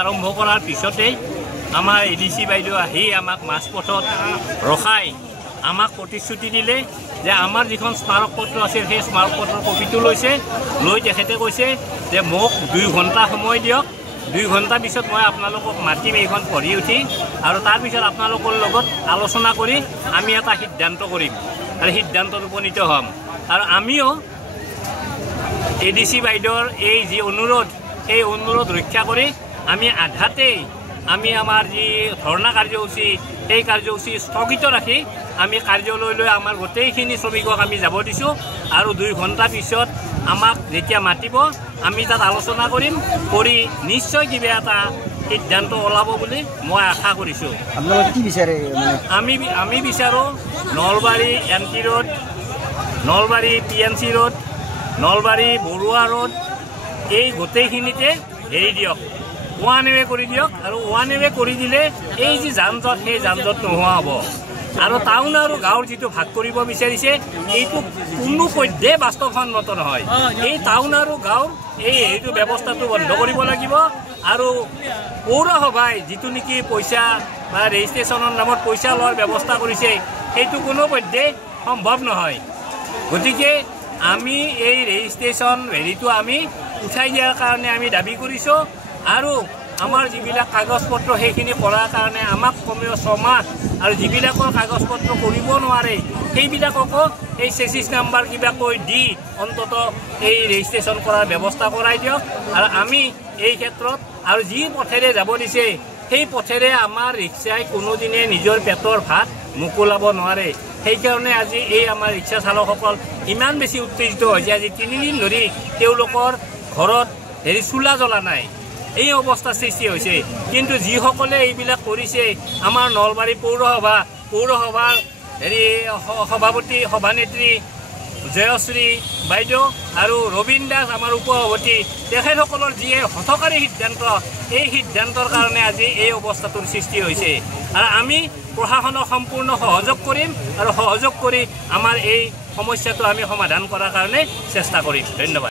আৰম্ভ কৰাৰ পিছতেই আমাৰ এডিসি বাইদেউ আহি আমাক মাছপথত ৰখাই আমাক প্ৰতিশ্ৰুতি দিলে যে আমাৰ যিখন স্মাৰক পত্ৰ আছিল সেই স্মাৰক পত্ৰৰ কপিটো লৈছে লৈ তেখেতে কৈছে যে মোক 2 ঘণ্টা সময় দিয়ক 2 ঘণ্টা পিছত মই আপোনালোকক মাতিম এইখন পঢ়ি উঠি আৰু তাৰ পিছত আপোনালোকৰ লগত আলোচনা কৰি আমি এটা সিদ্ধান্ত কৰিম আৰু সিদ্ধান্তত উপনীত হ'ম আৰু আমিও এডিসি বাইদেউৰ এই যি অনুৰোধ এই অনুৰোধ ৰক্ষা কৰি আমি আধাতেই আমি আমাৰ যি ধৰ্ণা কাৰ্যসূচী এই কাৰ্যসূচী স্থগিত ৰাখি আমি কাৰ্যালয়লৈ আমাৰ গোটেইখিনি শ্ৰমিকক আমি যাব দিছোঁ আৰু 2 ঘণ্টা পিছত আমাক যেতিয়া মাতিব আমি তাত আলোচনা কৰিম কৰি নিশ্চয় কিবা এটা সিদ্ধান্ত ওলাব বুলি মই আশা কৰিছোঁ। আপোনালোকে কি বিচাৰে? আমি বিচাৰোঁ Nalbari MT road, Nalbari PNC road, Nalbari Barua road এই গোটেইখিনিতে হেৰি দিয়ক, 1 ৱে কৰি দিয়ক আৰু 1 ৱে কৰি দিলে এই যি যান-জঁট সেই যান-জঁট নোহোৱা হ'ব আৰু টাউন আৰু গাঁৱৰ যিটো ভাগ কৰিব বিচাৰিছে এইটো কোনো পধ্যে বাস্তৱসন্মত নহয়। এই টাউন আৰু গাঁৱৰ এইটো ব্যৱস্থাটো বন্ধ কৰিব লাগিব আৰু পৌৰসভাই যিটো নেকি পইচা বা ৰেজিষ্ট্ৰেশ্যনৰ নামত পইচা লোৱাৰ ব্যৱস্থা কৰিছে সেইটো কোনো পধ্যে সম্ভৱ নহয়। গতিকে আমি এই ৰেজিষ্ট্ৰেশ্যন হেৰিটো আমি উঠাই দিয়াৰ কাৰণে আমি দাবী কৰিছোঁ আৰু আমাৰ যিবিলাক কাগজ পত্ৰ সেইখিনি কৰাৰ কাৰণে আমাক কমেও 6 মাহ আৰু যিবিলাকৰ কাগজ পত্ৰ কৰিব নোৱাৰে সেইবিলাককো এই চেচিছ নাম্বাৰ কিবা কৈ দি অন্তত এই ৰেজিষ্ট্ৰেশ্যন কৰাৰ ব্যৱস্থা কৰাই দিয়ক আৰু আমি এই ক্ষেত্ৰত আৰু যি পথেৰে যাব দিছে সেই পথেৰে আমাৰ ৰিক্সাই কোনোদিনে নিজৰ পেটৰ ভাত মুকুলাব নোৱাৰে। সেইকাৰণে আজি এই আমাৰ ৰিক্সা চালকসকল ইমান বেছি উত্তেজিত হৈছে। আজি 3 দিন ধৰি তেওঁলোকৰ ঘৰত হেৰি চোলা জ্বলা নাই, এই অৱস্থা সৃষ্টি হৈছে। কিন্তু যিসকলে এইবিলাক কৰিছে আমাৰ নলবাৰী পৌৰসভাৰ হেৰি সভাপতি সভানেত্ৰী জয়শ্ৰী বাইদেউ আৰু ৰবীন দাস আমাৰ উপসভাপতি তেখেতসকলৰ যি হঠকাৰী সিদ্ধান্ত এই সিদ্ধান্তৰ কাৰণে আজি এই অৱস্থাটোৰ সৃষ্টি হৈছে আৰু আমি প্ৰশাসনক সম্পূৰ্ণ সহযোগ কৰিম আৰু সহযোগ কৰি আমাৰ এই সমস্যাটো আমি সমাধান কৰাৰ কাৰণে চেষ্টা কৰিম। ধন্যবাদ।